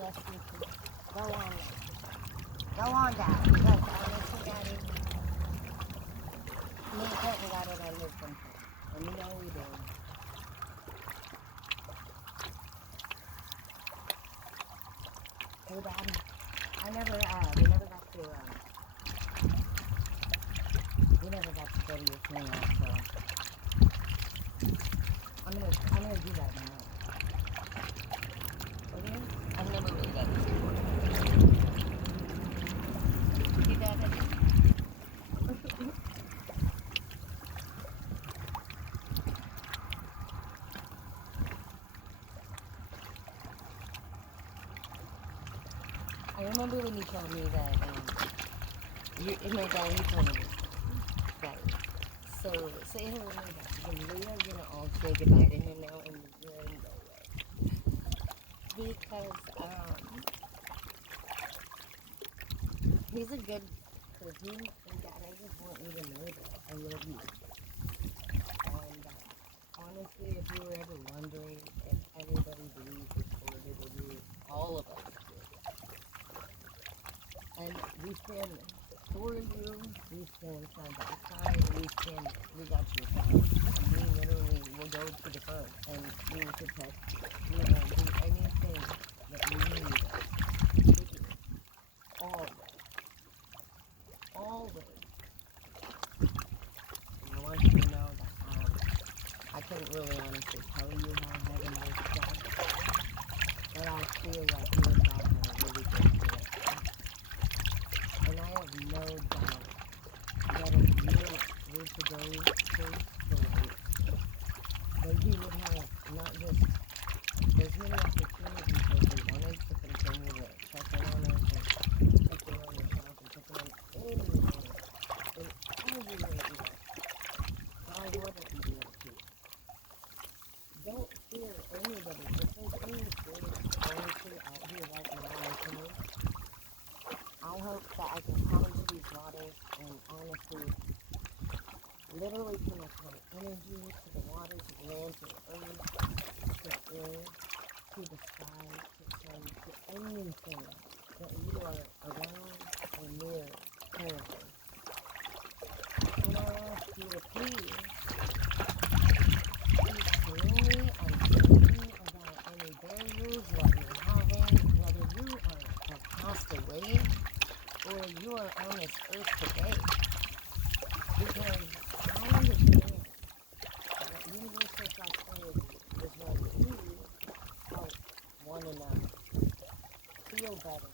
Yes, Ricky. Go on now. Go on, Dad. Because honestly, Daddy, me and Clinton got it under control. And you know we did. Hey, Daddy. We never got to go to your funeral, so I'm gonna do that now. Okay? I've never really got to see you. You got it? I remember when you told me that, my dad, you told me this, that, so, say hello to my dad, because we are gonna all say goodbye to him now, and you're in no way, because, he's a good person, and Dad, I just want you to know that I love you, and, honestly, if you were ever wondering if anybody believes recorded or you, all of us do. And we stand for you, we stand side by side, we got your back. And we literally will go to the front and we will protect you. We will do anything that you need us to do. Always. Always. And I want you to know that I couldn't really honestly tell you how heaven works out, but I feel like you and God have a really good connection. And I have no doubt that if you were to go to the light, that you would have not just as many opportunities as you wanted to continue to check in on us and check in on yourself and check in on anything in every way you want. Why wouldn't you do that too? Don't fear anybody. If there's any spirits honestly out here right now listening, I hope that I can come into these waters and honestly, literally connect my energy to the water, to the land, to the earth, to the air, to the sky, to the sun, to anything that you are around or near currently. And I ask you to please speak clearly and clearly about any barriers that you're having, whether you have passed away or you are on this earth today, because I understand that universal prosperity is when we help one another feel better,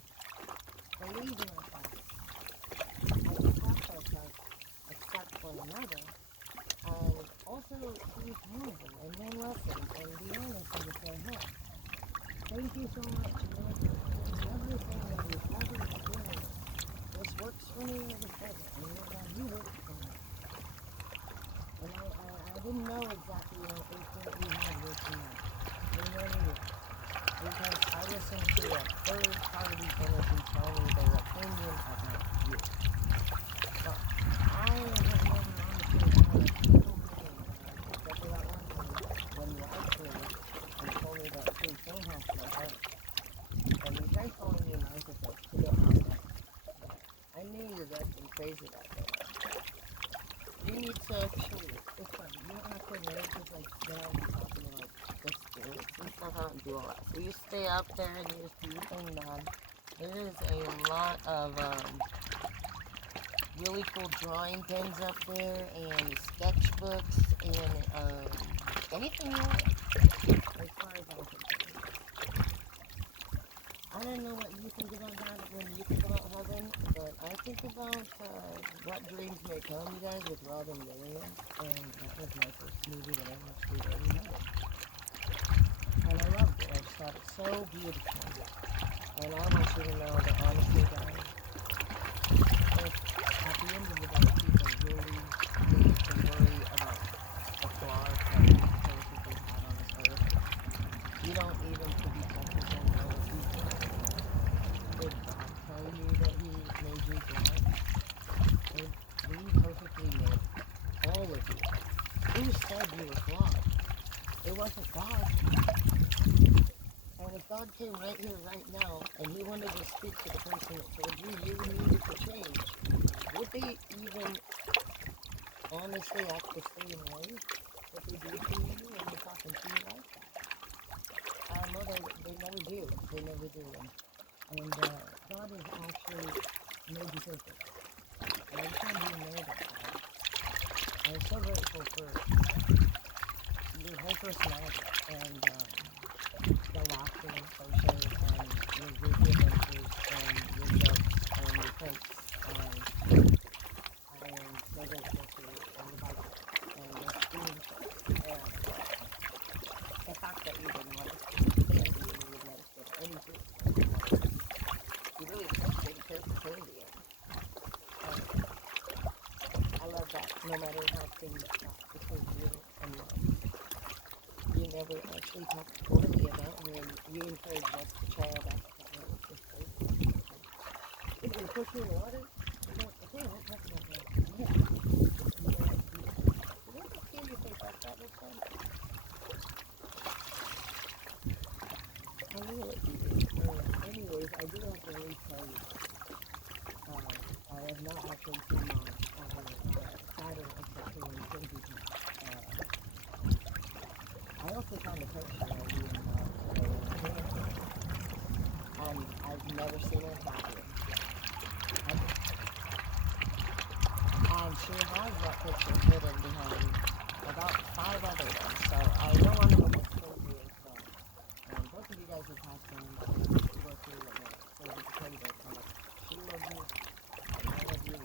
believe in ourselves, accept ourselves, accept one another, and also be accountable and learn lessons and be honest and just say, hey, thank you so much, everything that we've ever experienced. This works for me or this doesn't. And you're glad you work for me. And I didn't know exactly what instinct you had working out. You know what I mean? Because I listened to a third party energy tell me their opinion about you. But I have never honestly had a single feeling except for that one time when you lied to me and told me that King King has my heart. And you tried calling me a narcissist to get out there. I knew you were getting crazy that day. You need to actually, it's fun. You don't have to admit it because, like, then I'll be talking to, like, the spirits and stuff out and do all that. So you stay up there and you just do your thing, man. There is a lot of, really cool drawing pens up there and sketchbooks and, anything you want, as far as I'm concerned. I don't know what you think about that when you think about heaven, but I think about What Dreams May Come, you guys, with Robin Williams, and that was my first movie that I watched regarding heaven. And I loved it. I just thought it so beautiful. And I want you to know that honestly, guys, if at the end of the day people really need to worry about the flaws that we supposedly had on this earth, you don't even to be technical know if you can. Did God tell you that He made you black? Or were you perfectly made? All of you. Who said you were flawed? It wasn't God. And if God him right here, right now, and he wanted to speak to the person that told you you needed to change, would they even honestly act the same way that they do to you when they're talking to you like that? No, they never do. They never do. And God has actually made you perfect. And I just want you to know that, God. I'm so grateful for your whole personality and the laughter and social and your goofy adventures and your jokes and your pranks. And I am so grateful for you and the Bible and your screenshots and the fact that you didn't let us get candy and you would let us get any food. You really just didn't care for candy. And I love that no matter how things got between you and Mom, you never actually talked poorly about her and you encouraged us to try our best to always just say something. If you push me in the water, okay, we'll talk about that. Yeah. You know, you don't just scare your face like that next time. I will let you do. Anyways, I do have to really tell you I have not actually seen Mom ever Saturn except for when Kenzie came. I also found a picture of you and Mom together in a picture. And I've never seen her happier. Ever. And she has that picture hidden behind about 5 other ones. So I know one of them is Kenzie as well. And both of you guys are passed on to go through what you're able to tell you about how much she loves you and I love you.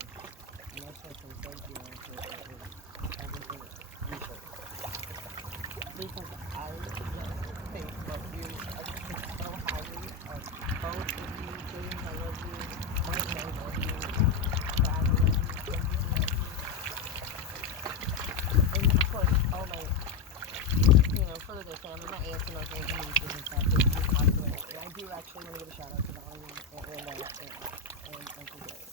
And that's why I can thank you and for everything you showed. Because I just think that you, I just think so highly of both of you two. I love you. Martin, I love you. Dad, I love you. Kenzie, I love you. And of course, all my, further family, my aunts and uncles and nieces and stuff, that you talked about. And I do actually want to give a shout out to Valerie, Aunt Linda, Aunt Matt, and Uncle Gary.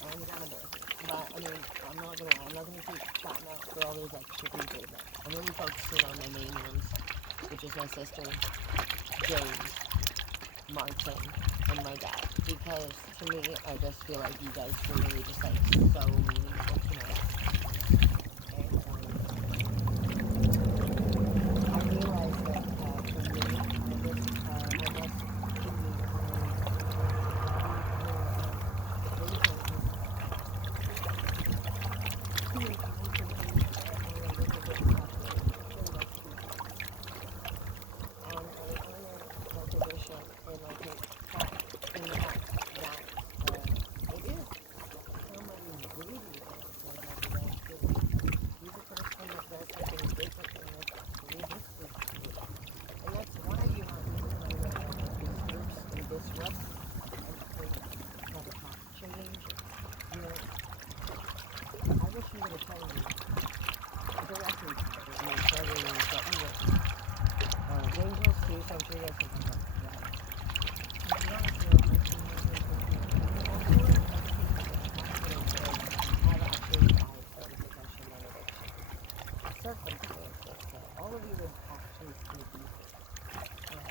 And Grandma Dorothy. But, I mean, I'm not going to lie. I'm not going to keep shouting out for all those extra people. But I'm really focusing on the main ones, which is my sister, James, Martin, and my dad. Because, to me, I just feel like you guys were really just, like, so meaningful to my life. And, I realize that, for me, I just, my best to me circumstances that all of you would actually still be here.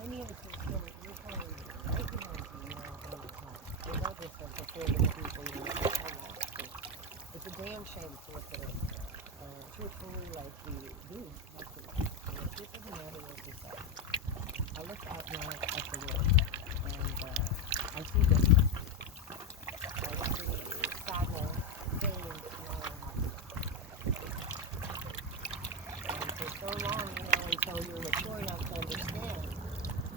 Many of us are still, you're probably right behind you, on the top. Regardless of the 4 different people, all lost. It's a damn shame to look at it. Truthfully, like we do have to look. The truth of the matter is that I look out now at the world, and I see different. I see sadness, pain, smile, happiness. And for so long, until you're mature enough to understand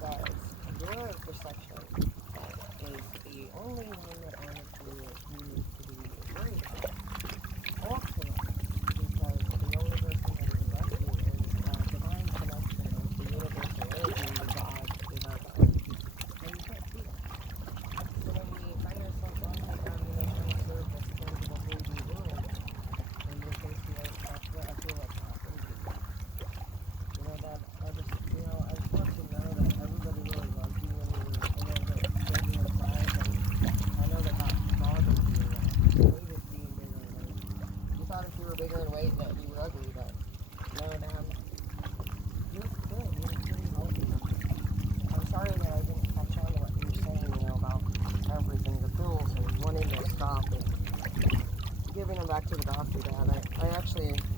that it's your perception that is the only one that honestly you need to be worried about. Ultimately, because the only person that is above you is divine connection, is the universal energy, God, the back to the doctor, Dad.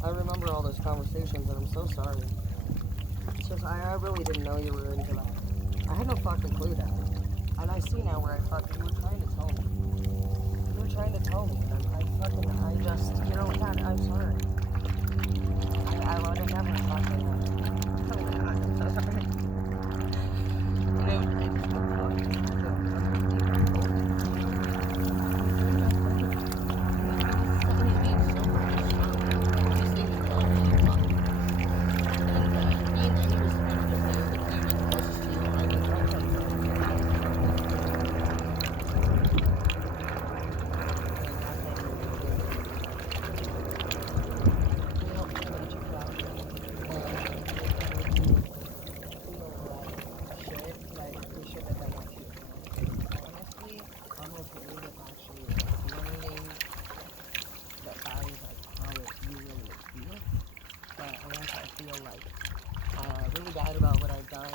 I remember all those conversations, and I'm so sorry. It's just, I really didn't know you were into that. I had no fucking clue, Dad. And I see now where you were trying to tell me. You were trying to tell me, and I just, Dad, I'm sorry. I would have never thought that. Oh my God, I'm so sorry. Really bad about what I've done,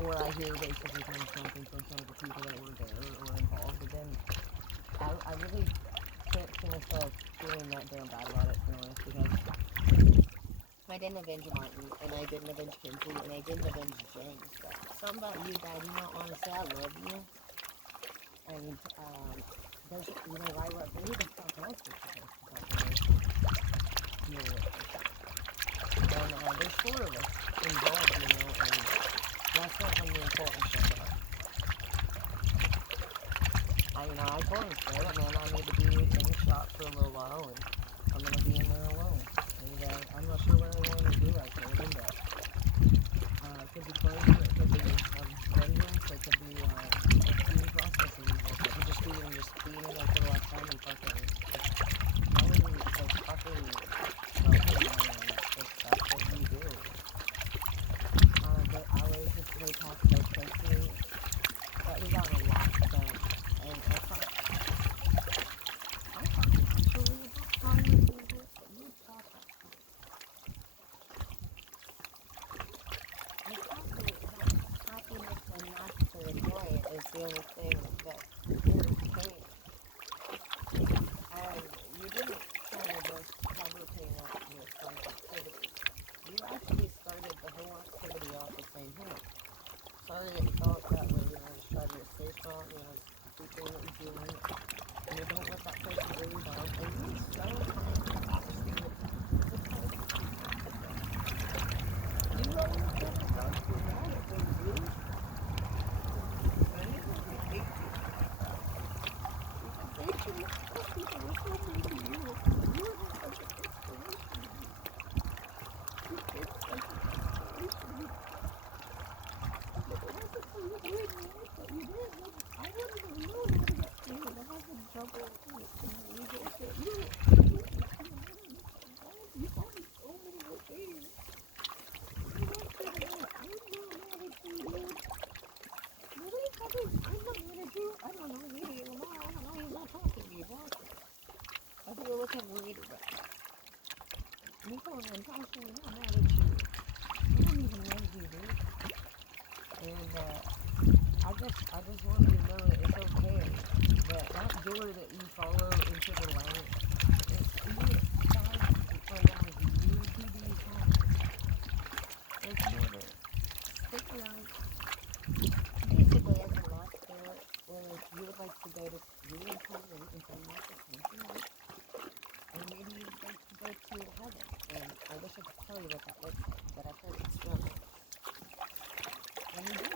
or I hear basically kind of something from some of the people that were there or involved, but then I really can't see myself feeling that damn bad about it, to be honest, because I didn't avenge Martin, and I didn't avenge Kinsey, and I didn't avenge James, but something about you, Dad, honestly, I love you, and, there's, I love you, the fuck else is supposed to fucking deal with this shit. And there's four of us involved, and that's not when the important showed up. I told him straight up, man, I need to be in the shop for a little while, and I'm going to be in there alone. And I'm not sure what I want to do, I told him, but it could be closure, it could be vengeance, it could be being processing, it could just be being in there for the last time and fucking knowing the fucking broken man, if that's what you do. But I was just way past so quickly that we got a lot done, and I thought actually about how you do this, but you thought that. I thought that happiness and not the joy is the only thing that you're paying. And you didn't kind of just cover paying up with some activity. You actually started the whole activity off with saying, hey, sorry that you felt that way, just try to stay strong, keep doing what you're doing, don't let that person bring you down, and you started actually with the kind of you always said it does for now, it was you, and it was hate you. Because they think those people were so mean to you, and you were just such an inspiration to me. You've been such an inspiration. If it wasn't for you doing the work that you did, then I wouldn't have known how to get through it. I wasn't trouble with legal shit. You told me so many good things. You went through the most unknown attitude, dude. Really fucking unknown attitude? I don't know, maybe Lamar, I don't know, he's not talking to me, watch it. I think we'll look at him later, but you told him, Tasha, I'm not mad at you. I don't even know you, dude. And, I just want you to know that it's okay. That door that you follow into the light, it's either sides allows you to be happy. It's more to stick around. Basically, as a lost spirit, or if you would like to go to reincarnate into another country, or maybe you'd like to go to heaven. And I wish I could tell you what that looks like, but I've heard it's real nice. And you do.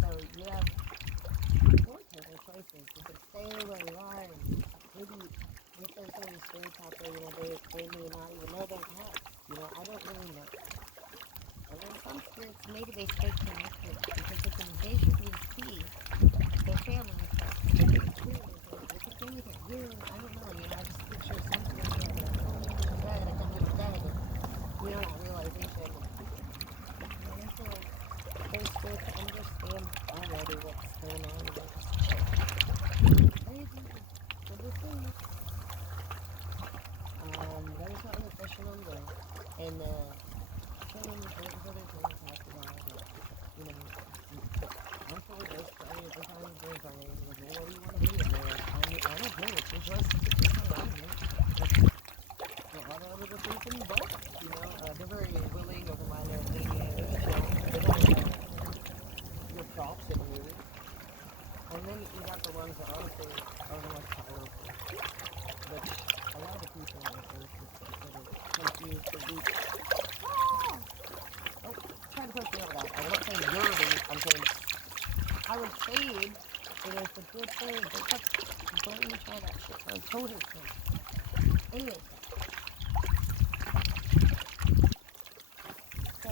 So you have four total choices. You could stay where you are, and maybe if there's any spirits out there, they may not even know their past. I don't really know. And then some spirits, maybe they stay connected because they can basically see their family stuff. They can hear their hearing. I don't know. I just picture some spirits that are like, oh, you're dead. I thought you were dead. And, that realization. And I feel like those spirits understand already what's going on, and they're just chill. Hey, so the thing is, there's not an official number, and some of the other things talked about, I'm just the people around me. A lot of other people involved, they're very willing, open-minded, lenient, they don't your props in the movie. And then you got the ones that honestly are the most powerful, which a lot of the people on this earth is considered confused or weak. Ah! Oh, try to push me over that. I'm not saying you're weak, I'm saying I would say it is a good thing, but don't even try that shit. I'm totally kidding. Anyway, so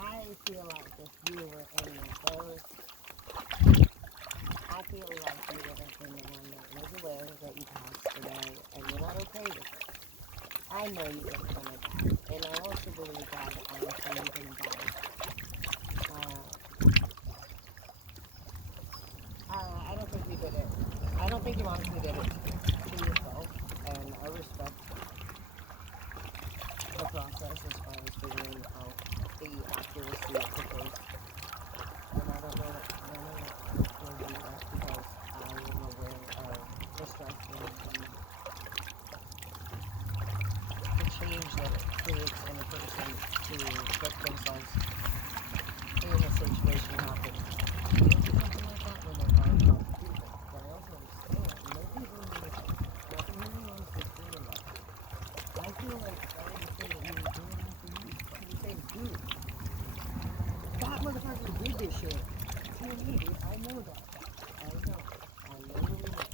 I feel like if you were in those, I feel like you would have been the one that was aware that you passed away and you're not okay with it. I know you didn't want to die, and I also believe that honestly you didn't die. I don't think you did it. I don't think you honestly did it to yourself, and I respect the process as far as figuring out the accuracy of the case. And I don't know that will do that because I am aware of the stress and the change that it creates in a person to put themselves in a situation happening. They don't do something like that when they're trying to help people. But I also understand nobody's doing anything. Nothing really wants to scream about it. I feel like sorry to say that you were doing that for you. You say, dude, that motherfucker did this shit to me, dude. I know that. I know. I literally know.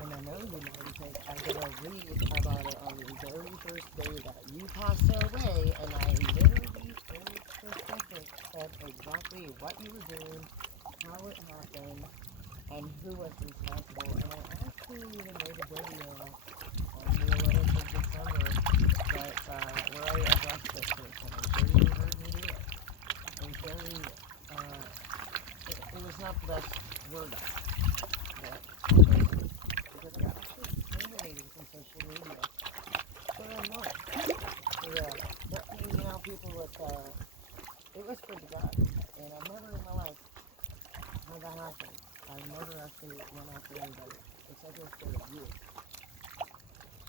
And I know you know because I did a read about it on the very first day that you passed away, and I literally, very specific, said exactly what you were doing, how it happened, and who was responsible. And I actually even made a video on the 11th of December where I addressed this person. I'm sure you heard me do it. It was very, it was not the best word that because I got actually terminated from social media for a month. Threatening, people with, it was for the God. And I've never in my life had that happen. I've never actually went after anybody, except it was for you.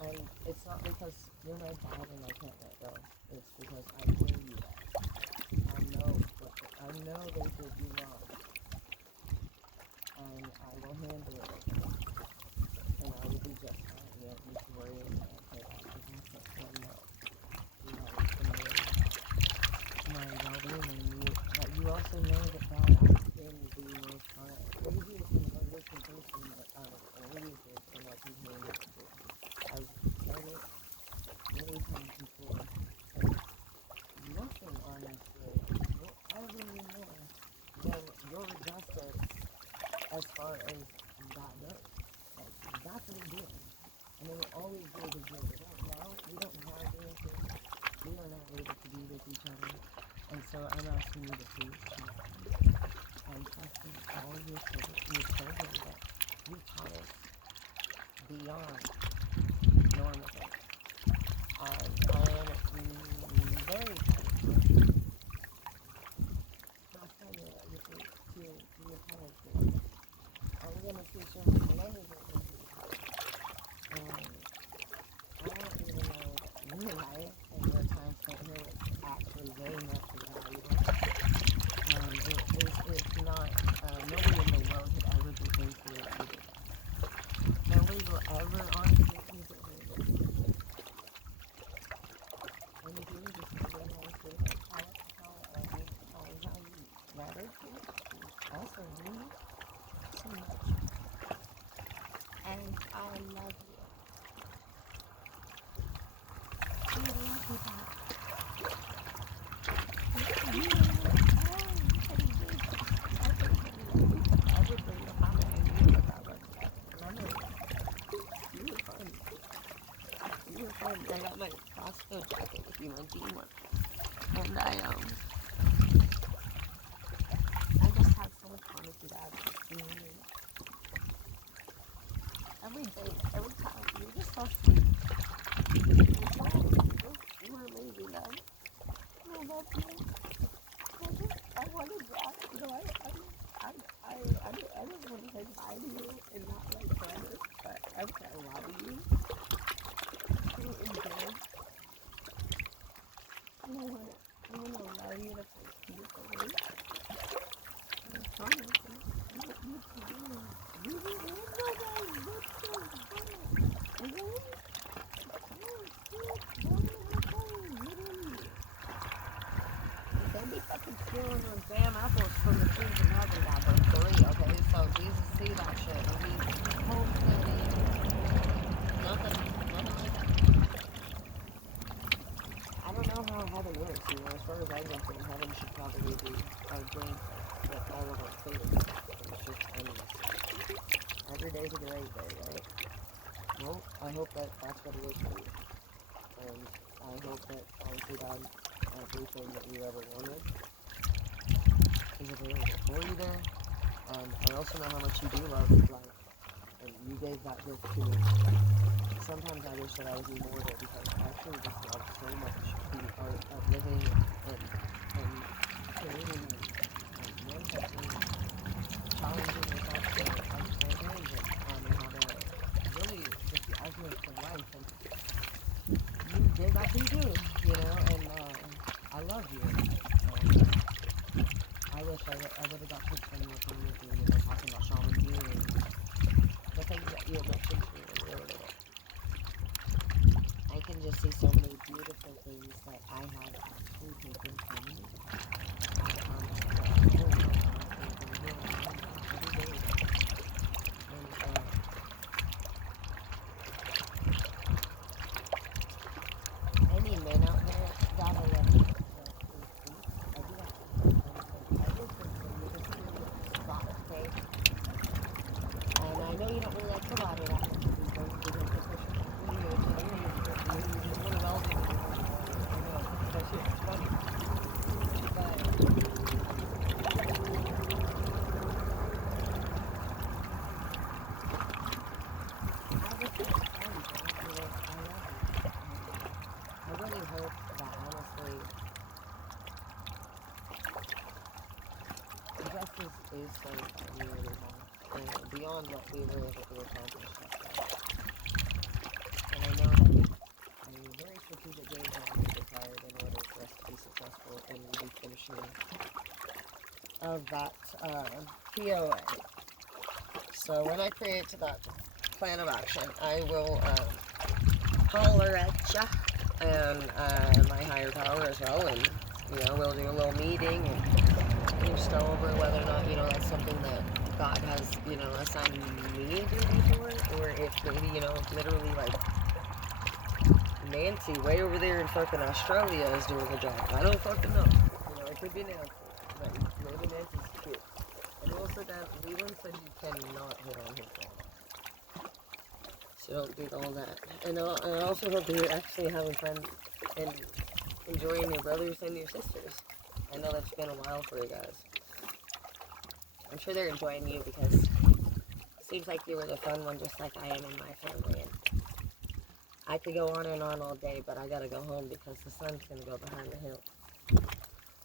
And it's not because you're my dad and I can't let go. It's because I know you are. I know they did you wrong. And I will handle it, okay? And I will be just fine. You don't need to worry anymore for that because I know you always been worried about my well-being and but you also know that God has been the most craziest and hardworking person out of all of this and what he's handled it. I've said it many times before, and nothing on this earth will ever be more than your justice as far as that goes. Like, that's what we're doing. And it will always be because right now, we don't have anything. We are not able to be with each other. And so I'm asking you to please trust me. And trust in all your children that you taught us beyond normal things. I am very thankful. Pass on your legacy to the entire kingdom. I'm going to teach them many good things. And I want you to know that your life and your time spent here was actually very much valuable. It's not, nobody in the world could ever do things the way that you did that. Nobody will ever honestly consider it. And if you were just wondering honestly, like how you mattered to me, also me so much. And I love you. I love you, Dad. You everything about it and you were that much memory. You were fun. You were fun. I got my Costco jacket with you, my jean one. And I just had so much fun with you, Dad. Every day, every time, you were just so sweet. You were amazing, Dad. I love you. I wanted that. I I just want to say bye to you and not like forever, but I love you. So enjoy. And I want to allow you to find peace away. I promise you. You will have nobody but yourself. Okay? Don't be fucking stealing those damn apples from the trees in heaven, God, but for real, okay? So Jesus see that shit. Don't be homesteading. Nothing like that. I don't know how heaven works, you know, as far as I'm concerned, heaven should probably be our brain with all of our food. It's just endless. Every day's a great day, right? Well, I hope that that's what it is for you. And I hope that honestly God, everything that you ever wanted is available for you there. And I also know how much you do love life. And you gave that gift to me. Sometimes I wish that I was immortal because I actually just love so much the art of living and creating and manifesting, challenging yourself to understand things and how to really just the ultimate for life. And you did that to me too, you know, and I love you. I wish I would have got to spend more time with you, you know, talking about shaman healing, the things that you had mentioned to me when we were little. I can just see so many beautiful things that I have actually taken from you. I promise that every day. And any men out there, God, I love you. I do that. I listen for you to see your spot, okay? And I know you don't really like to lie to that much these days because you're pushing. You just want to weld it. I know, that shit's funny. But I really hope that honestly justice is served on your behalf and beyond what we were able to accomplish yesterday. And I know that a very strategic game plan is required in order for us to be successful in the finishing of that POA. So when I create that plan of action, I will holler at ya and my higher power as well, and you know we'll do a little meeting and just go over whether or not you know that's something that God has you know assigned me a duty for, or if maybe you know literally like Nancy way over there in fucking Australia is doing the job. I don't fucking know. You know it could be Nancy, but maybe Nancy's cute. And also that Leland said you cannot hit on his daughter. So don't do all that. And I also hope that you're actually having fun and enjoying your brothers and your sisters. I know that's been a while for you guys. I'm sure they're enjoying you because it seems like you were the fun one just like I am in my family. And I could go on and on all day, but I gotta go home because the sun's gonna go behind the hill.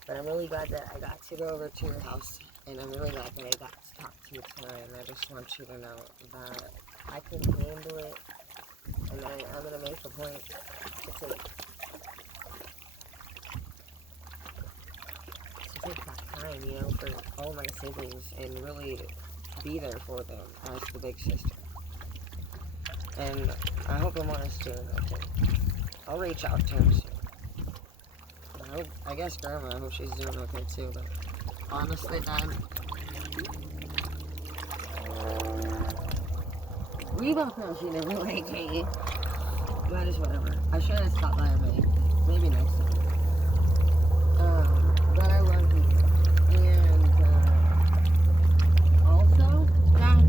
But I'm really glad that I got to go over to your house, and I'm really glad that I got to talk to you tonight, and I just want you to know that I can handle it, and I'm going to make a point to take that time, you know, for all my siblings, and really be there for them as the big sister. And I hope Lamona's doing okay. I'll reach out to him soon. I guess Grandma, I hope she's doing okay too, but honestly, Dad, we both know she never liked me. But it's whatever. I should have stopped by her maybe next time. But I love you. And also, Dad,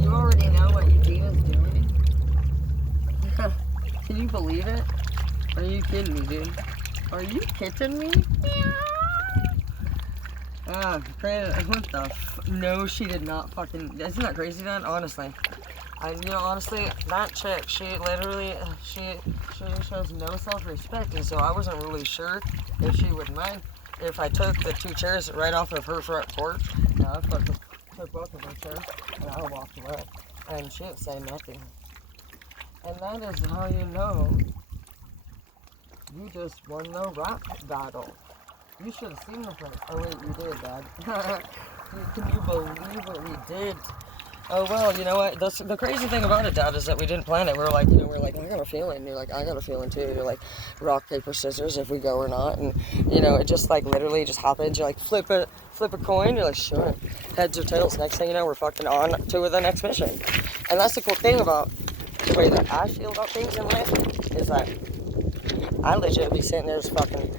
you already know what Eugenia's doing. Can you believe it? Are you kidding me, dude? Are you kidding me? What the no, she did not fucking... Isn't that crazy, Dad? Honestly. You know, honestly, that chick, she literally, she shows no self-respect, and so I wasn't really sure if she would mind if I took the two chairs right off of her front porch. Now, I fucking took both of her chairs, and I walked away. And she didn't say nothing. And that is how you know you just won the rap battle. You should have seen the place. Oh wait, you did, Dad. Can you believe what we did? Oh well, you know what? The crazy thing about it, Dad, is that we didn't plan it. We were like, I got a feeling. You're like, I got a feeling too. You're like, rock, paper, scissors, if we go or not. And it just like literally just happens. You're like, flip a coin. You're like, sure. Heads or tails. Next thing you know, we're fucking on to the next mission. And that's the cool thing about the way that I feel about things in life is that I legit be sitting there just fucking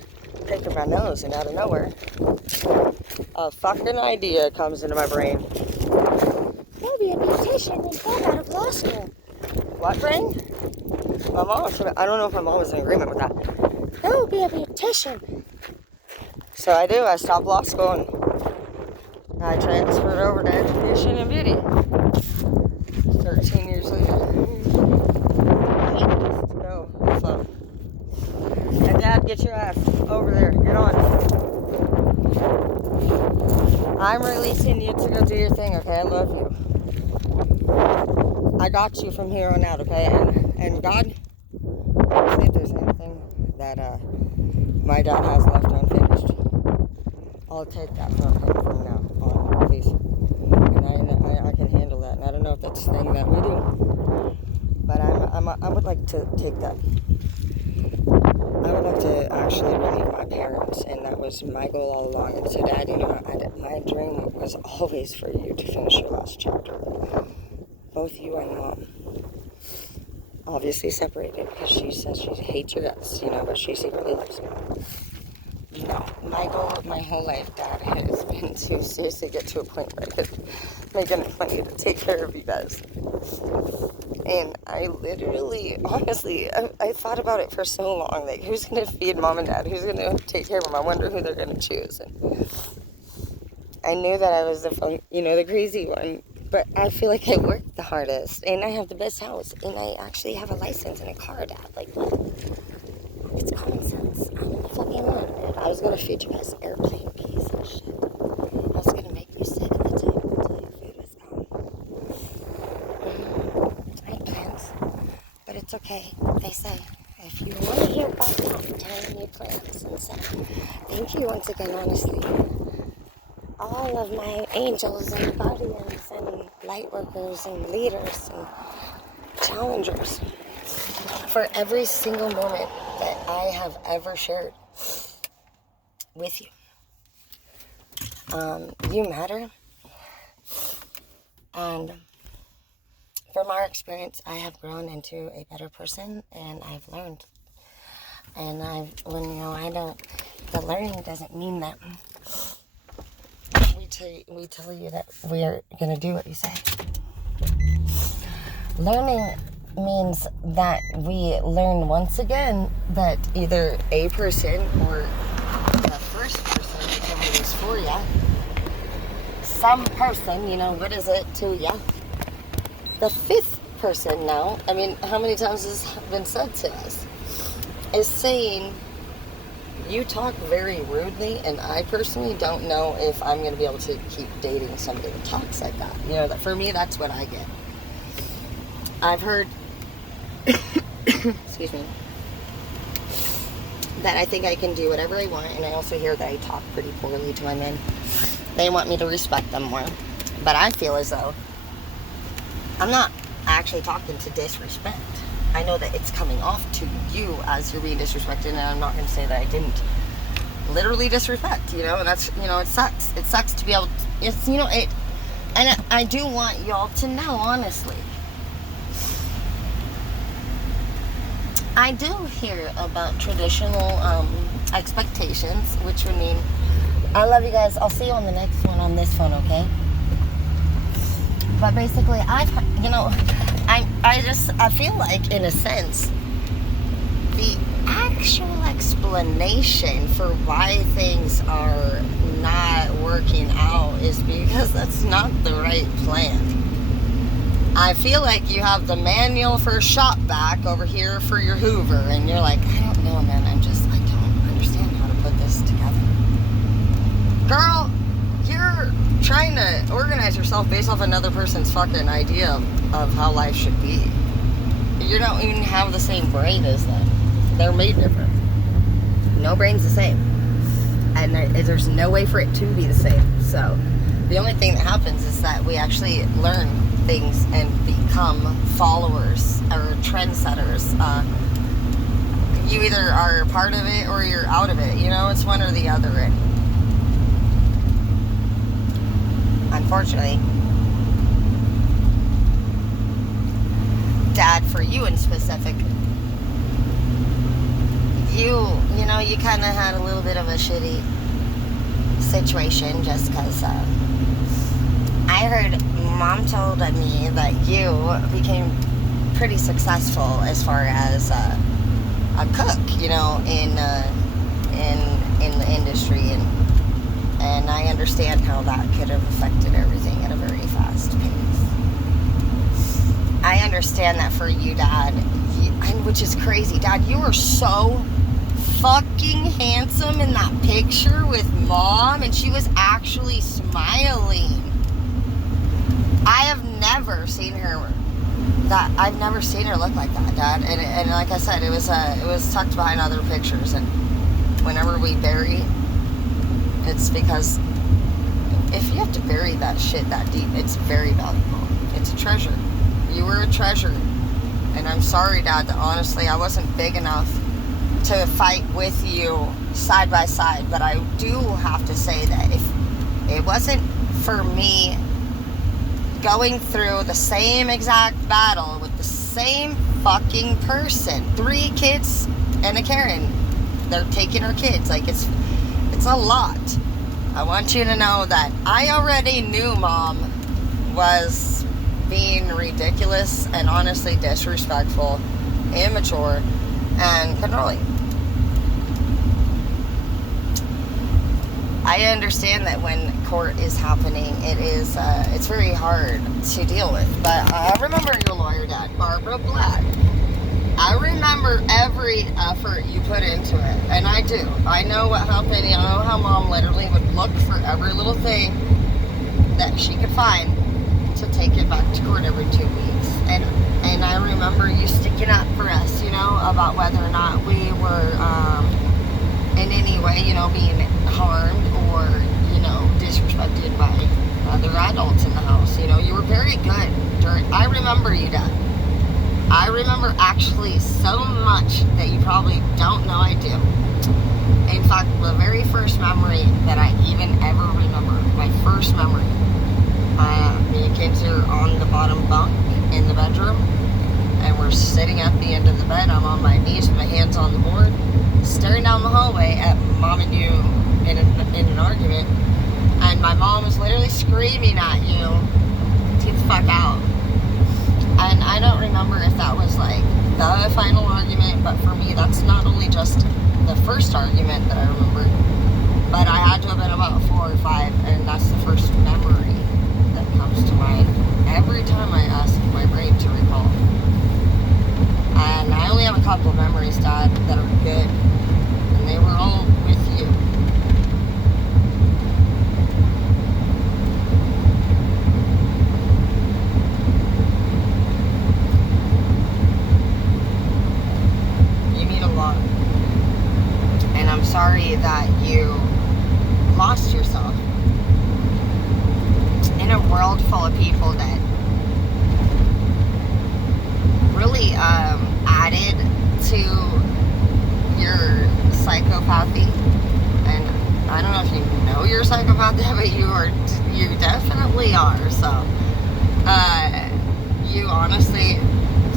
picking my nose, and out of nowhere, a fucking idea comes into my brain. Maybe a beautician and get out of law school. What, brain? My mom, I don't know if my mom was in agreement with that. That would be a beautician. So I do. I stopped law school and I transferred over to education and beauty. 13 years later. Go. So. And Dad, get your ass over there. Get on. I'm releasing you to go do your thing, okay? I love you. I got you from here on out, okay? And God, see if there's anything that my dad has left unfinished. I'll take that from him from now on, please. And I can handle that. And I don't know if that's the thing that we do, but I would like to take that. I would like to actually relieve my parents, and that was my goal all along. And so, Dad, my dream was always for you to finish your last chapter. Both you and Mom. Obviously separated because she says she hates your guts, but she secretly loves you. My goal of my whole life, Dad, has been to seriously get to a point where I could make enough money to take care of you guys. And I literally, honestly, I thought about it for so long. Like, who's going to feed Mom and Dad? Who's going to take care of them? I wonder who they're going to choose. And I knew that I was the crazy one. But I feel like I work the hardest. And I have the best house. And I actually have a license and a car, Dad. Like, it's common sense. I'm the fucking one, dude. I was going to feed you guys airplane piece of shit. I was going to make you sit at the table until your food was gone. I can't. But it's okay. They say, if you want to hear about that, tell me plans. And so, thank you once again, honestly. All of my angels and guardians and light workers and leaders and challengers for every single moment that I have ever shared with you. You matter. And from our experience, I have grown into a better person, and I've learned. And the learning doesn't mean that we tell you that we're going to do what you say. Learning means that we learn once again that either a person or the first person that somebody was for ya, some person, what is it to ya? The fifth person now, how many times has this been said to us, is saying, you talk very rudely, and I personally don't know if I'm going to be able to keep dating somebody that talks like that. That for me, that's what I get. I've heard, excuse me, that I think I can do whatever I want, and I also hear that I talk pretty poorly to my men. They want me to respect them more, but I feel as though I'm not actually talking to disrespect. I know that it's coming off to you as you're being disrespected, and I'm not going to say that I didn't literally disrespect, and that's, it sucks. It sucks to be able to, and I do want y'all to know, honestly. I do hear about traditional expectations, which would mean, I love you guys. I'll see you on the next one on this phone, okay? But basically, I feel like, in a sense, the actual explanation for why things are not working out is because that's not the right plan. I feel like you have the manual for shop vac over here for your Hoover, and you're like, I don't know, man, I don't understand how to put this together. Girl, you're trying to organize yourself based off another person's fucking idea of how life should be. You don't even have the same brain as them. They're made different. No brain's the same. And there's no way for it to be the same. So the only thing that happens is that we actually learn things and become followers or trendsetters. You either are a part of it or you're out of it. You know, it's one or the other. And unfortunately, Dad, for you in specific, you know, you kind of had a little bit of a shitty situation just because I heard Mom told me that you became pretty successful as far as a cook, you know, in the industry, and I understand how that could have affected everything at a very fast pace. I understand that for you, Dad, which is crazy. Dad, you were so fucking handsome in that picture with Mom, and she was actually smiling. I have never seen her look like that, Dad. And like I said, it was tucked behind other pictures, and whenever we bury, it's because if you have to bury that shit that deep, it's very valuable. It's a treasure. You were a treasure. And I'm sorry, Dad, that honestly I wasn't big enough to fight with you side by side. But I do have to say that if it wasn't for me going through the same exact battle with the same fucking person, 3 kids and a Karen, they're taking her kids, like it's a lot. I want you to know that I already knew Mom was being ridiculous and honestly disrespectful, immature, and controlling. I understand that when court is happening, it's very hard to deal with. But I remember your lawyer, Dad, Barbara Black. I remember every effort you put into it, and I do. I know what happened. I know how Mom literally would look for every little thing that she could find to take it back to court every 2 weeks. And I remember you sticking up for us, you know, about whether or not we were in any way, you know, being harmed or, you know, disrespected by other adults in the house. You know, you were very good I remember you, Dad. I remember actually so much that you probably don't know I do. In fact, the very first memory that I even ever remember, my first memory, me and kids are on the bottom bunk in the bedroom, and we're sitting at the end of the bed. I'm on my knees with my hands on the board, staring down the hallway at Mom and you in an argument, and my mom was literally screaming at you to get the fuck out. And I don't remember if that was like the final argument, but for me, that's not only just the first argument that I remember, but I had to have been about 4 or 5, and that's the first memory that comes to mind every time I ask my brain to recall. And I only have a couple memories, Dad, that are good, and they were all with you. You mean a lot. And I'm sorry that you lost yourself in a world full of people that really added to your psychopathy. And I don't know if you know you're a psychopath, but you definitely are. So you honestly,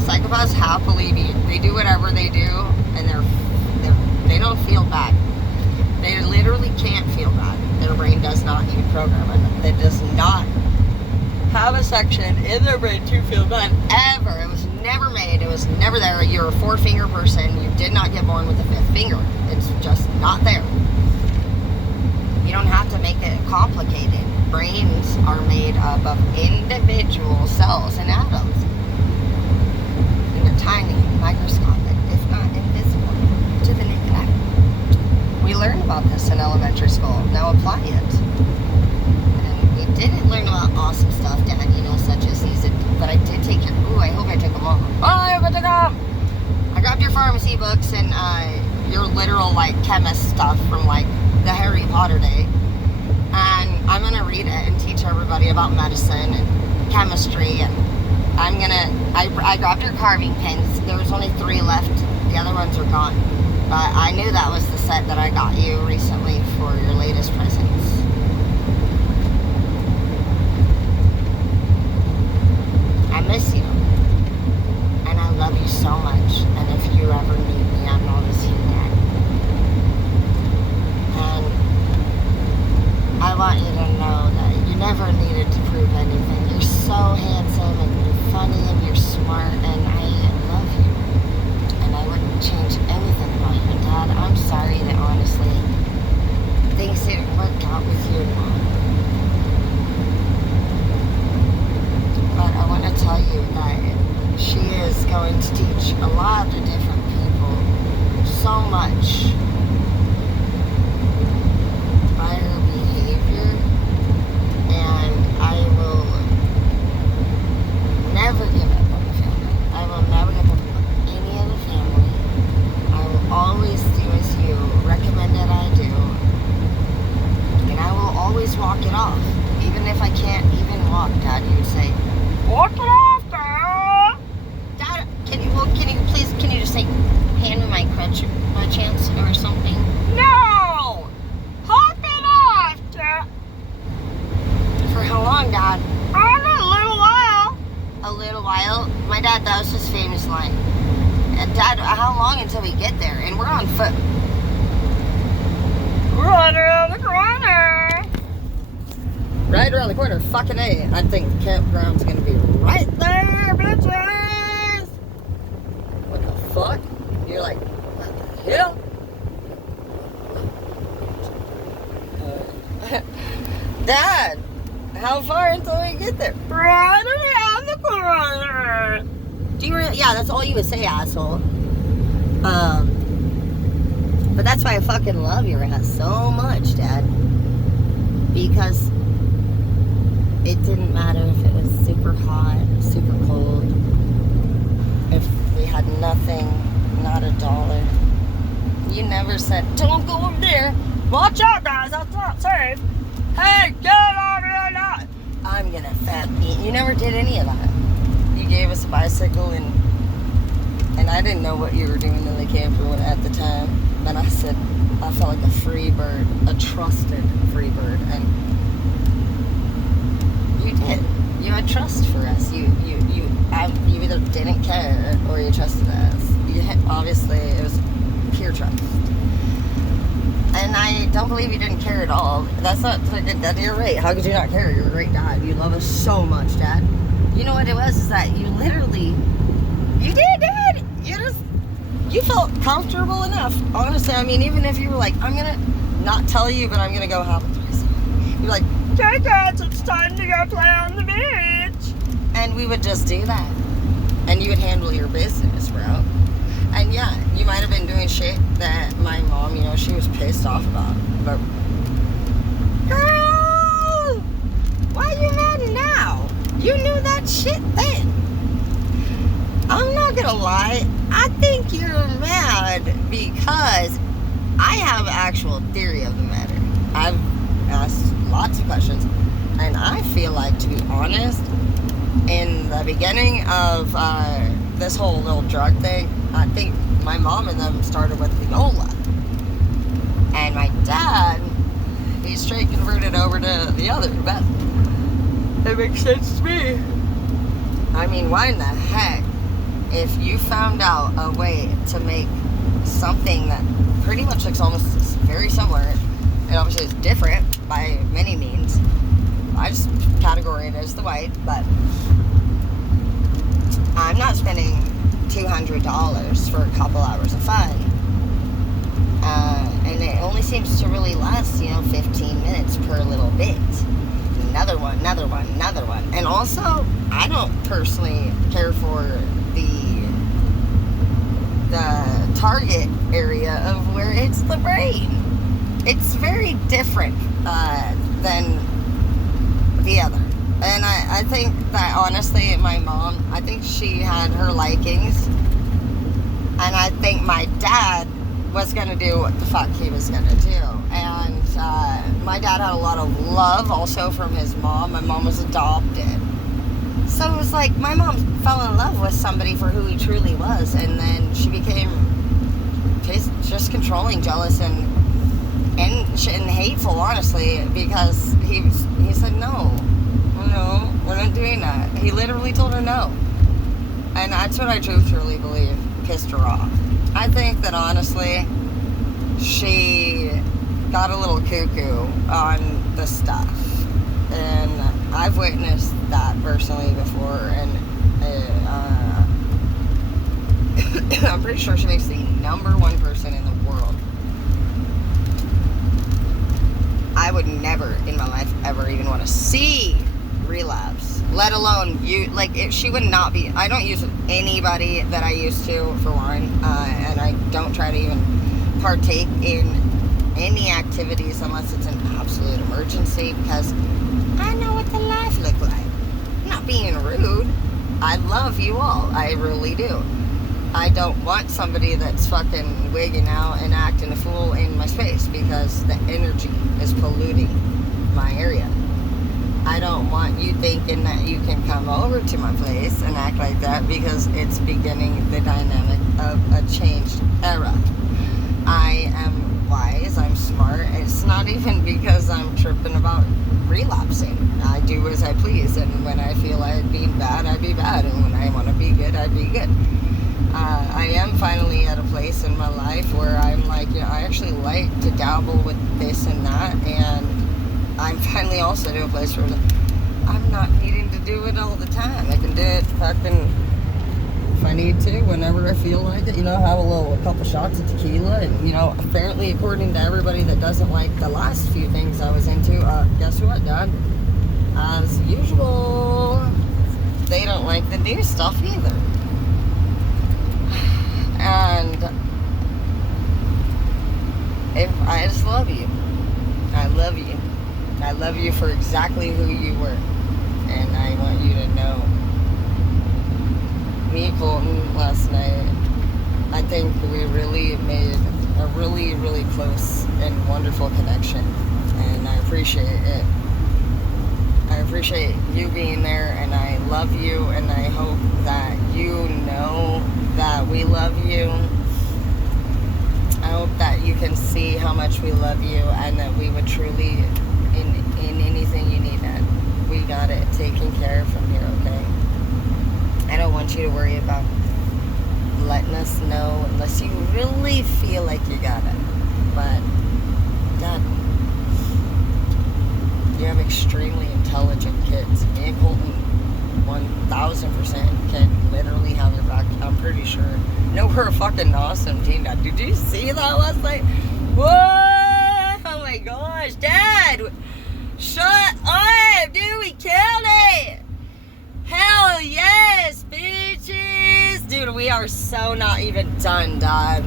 psychopaths happily they do whatever they do, and they don't feel bad. They literally can't feel bad. Their brain does not even program it. It does not have a section in their brain to feel bad ever. It was never made. It was never there. You're a 4-finger person. You did not get born with a 5th finger. It's just not there. You don't have to make it complicated. Brains are made up of individual cells and atoms. And they're tiny, microscopic, if not invisible to the naked eye. We learned about this in elementary school. Now apply it. And we did. didn't learn about awesome stuff, Dad, you know, such as these, but I did take your, ooh, I hope I took them all. Oh, I hope I took them! I grabbed your pharmacy books and your literal, like, chemist stuff from, like, the Harry Potter day. And I'm gonna read it and teach everybody about medicine and chemistry, and I grabbed your carving pins. There was only 3 left. The other ones are gone. But I knew that was the set that I got you recently for your latest presents. I miss you. And I love you so much. And if you ever need me, I'm always here, Dad. And I want you to know that you never needed to prove anything. You're so handsome and you're funny and you're smart, and I love you. And I wouldn't change anything about you. And Dad, I'm sorry that honestly things didn't work out with you and Mom. But I want to tell you that she is going to teach a lot of different people so much by her behavior, and I will never give up on the family. I will never give up on any of the family. I will always do as you recommended I do, and I will always walk it off. Even if I can't even walk, Dad, you would say, walk it off, girl! Dad, can you just like hand me my crutch by chance or something? No! Hop it off, Dad! For how long, Dad? A little while. A little while? My dad, that was his famous line. Dad, how long until we get there? And we're on foot. Right around the corner. Right around the corner. Fucking A. I think the campground's gonna be right there, bitches! What the fuck? You're like, what the hell? Dad, how far until we get there? Right around the corner. Do you really? Yeah, that's all you would say, asshole. But that's why I fucking love your ass so much, Dad. Because it didn't matter if it was super hot, super cold, if we had nothing, not a dollar. You never said, don't go over there. Watch out, guys, that's not safe. Hey, get out of here now. I'm gonna fat eat. You never did any of that. You gave us a bicycle, and I didn't know what you were doing in the camper at the time. But I said, I felt like a free bird, a trusted free bird, and you did. You had trust for us. You either didn't care or you trusted us. Obviously, it was pure trust. And I don't believe you didn't care at all. That's not a good dad. You're right. How could you not care? You're a great dad. You love us so much, Dad. You know what it was? Is that you literally, you did, Dad. You felt comfortable enough. Honestly, I mean, even if you were like, I'm gonna not tell you, but I'm gonna go have a threesome. You're like, okay, guys, it's time to go play on the beach. And we would just do that. And you would handle your business, bro. And yeah, you might have been doing shit that my mom, you know, she was pissed off about. But, girl, why are you mad now? You knew that shit then. I'm not gonna lie, I think you're mad because I have actual theory of the matter. I've asked lots of questions, and I feel like, to be honest, in the beginning of this whole little drug thing, I think my mom and them started with viola, and my dad, he straight converted over to the other, but it makes sense to me. I mean, why in the heck, if you found out a way to make something that pretty much looks almost very similar, it obviously is different by many means. I just categorize it as the white, but I'm not spending $200 for a couple hours of fun. And it only seems to really last, 15 minutes per little bit. Another one, another one, another one. And also, I don't personally care for the target area of where it's the brain. It's very different than the other. And I think that honestly, my mom, I think she had her likings. And I think my dad was going to do what the fuck he was going to do. And my dad had a lot of love also from his mom. My mom was adopted. So it was like my mom fell in love with somebody for who he truly was. And then she became just controlling, jealous, and hateful, honestly, because he said, no, we're not doing that. He literally told her no. And that's what I truly believe pissed her off. I think that honestly, she got a little cuckoo on the stuff. And I've witnessed that personally before, and I'm pretty sure she makes the #1 person in the world. I would never in my life ever even want to see relapse, let alone she would not be. I don't use anybody that I used to, for one, and I don't try to even partake in any activities unless it's an absolute emergency, because I know what the life look like. I'm not being rude. I love you all, I really do. I don't want somebody that's fucking wigging out and acting a fool in my space, because the energy is polluting my area. I don't want you thinking that you can come over to my place and act like that, because it's beginning the dynamic of a changed era. I am wise, I'm smart. It's not even because I'm tripping about relapsing. I do as I please, and when I feel I'd be bad, I'd be bad, and when I want to be good, I'd be good. I am finally at a place in my life where I'm like, I actually like to dabble with this and that, and I'm finally also to a place where I'm not needing to do it all the time. I can do it fucking, if I need to, whenever I feel like it, have a couple shots of tequila, and, apparently according to everybody that doesn't like the last few things I was into, guess what, Dad? As usual, they don't like the new stuff either. And I just love you. I love you. I love you for exactly who you were. And I want you to know. Me and Colton last night, I think we really made a really, really close and wonderful connection. And I appreciate it. I appreciate you being there, and I love you, and I hope that you know that we love you. I hope that you can see how much we love you, and that we would truly, in anything you need, Dad, we got it taken care of from here, okay? I don't want you to worry about letting us know unless you really feel like you got it. But, Dad, you have extremely intelligent kids. Me and Colton 1000% can literally have your back. I'm pretty sure. No, we're a fucking awesome team, Dad. Did you see that last night? What? Oh my gosh, Dad! Shut up, dude! We killed it! Hell yes, bitches! Dude, we are so not even done, Dad.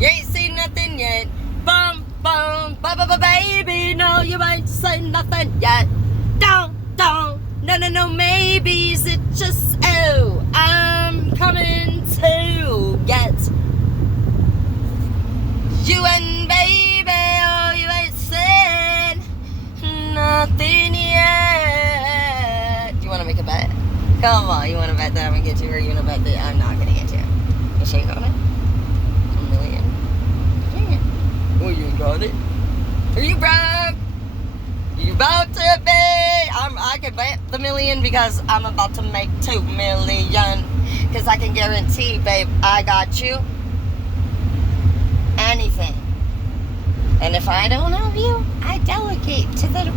You ain't seen nothing yet. Bum, bum, baby. No, you ain't seen nothing yet. Don't. No, maybes. It just, I'm coming to get you, and baby, oh, you ain't said nothing yet. Do you want to make a bet? Come on, you want to bet that I'm going to get you, or you want to bet that I'm not going to get you? You shake on it? $1 million. Dang it. Oh, you got it? Are you broke? You about to be? I could bet the $1 million, because I'm about to make $2 million. Because I can guarantee, babe, I got you anything. And if I don't have you, I delegate to the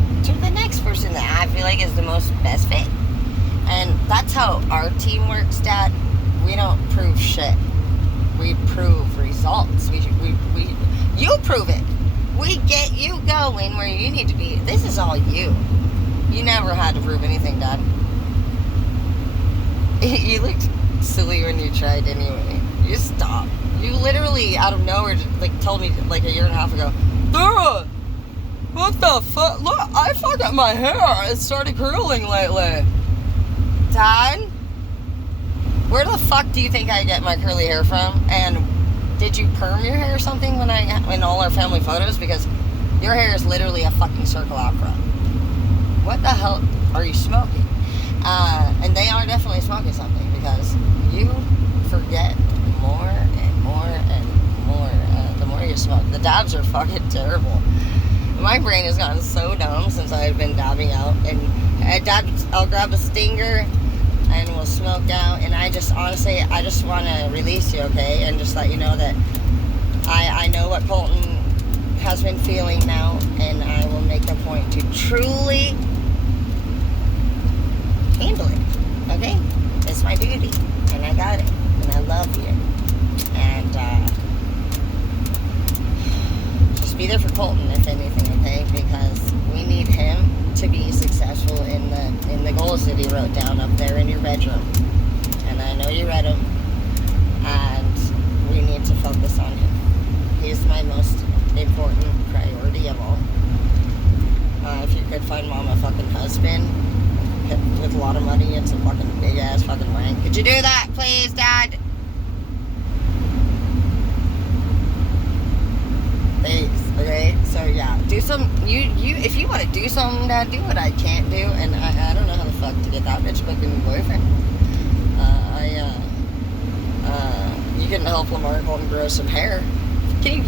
next person that I feel like is the most best fit. And that's how our team works, Dad. We don't prove shit. We prove results. You prove it. We get you going where you need to be. This is all you. You never had to prove anything, Dad. You looked silly when you tried anyway. You stopped. You literally, out of nowhere, told me, a year and a half ago, Dora, What the fuck? Look, I fucked up my hair. It started curling lately. Dad? Where the fuck do you think I get my curly hair from? And did you perm your hair or something in all our family photos? Because your hair is literally a fucking circle out front. What the hell are you smoking? And they are definitely smoking something because you forget more and more and more the more you smoke. The dabs are fucking terrible. My brain has gotten so dumb since I've been dabbing out. And I'll grab a stinger and we'll smoke out. And I just honestly, I just want to release you, okay? And just let you know that I know what Colton has been feeling now, and I will make a point to truly handle it, okay? It's my duty, and I got it, and I love you. And just be there for Colton, if anything, okay? Because we need him to be successful in the goals that he wrote down up there in your bedroom. And I know you read them, and we need to focus on him. He's my most important priority of all. If you could find Mom a fucking husband with a lot of money and some fucking big ass fucking wank, could you do that, please, Dad? Thanks. Okay, so yeah, do some. You if you want to do something, Dad, do what I can't do, and I don't know how the fuck to get that bitch fucking boyfriend. You can help Lamar Colton grow some hair. Can you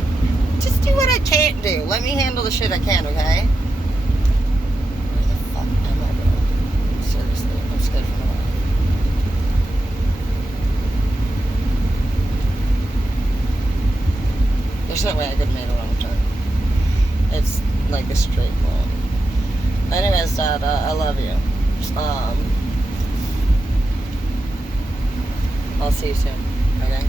just do what I can't do? Let me handle the shit I can, okay? Where the fuck am I, bro? Seriously, I'm scared for my life. There's no way I could have made a wrong turn. It's like a straight line. Anyways, Dad, I love you. I'll see you soon, okay?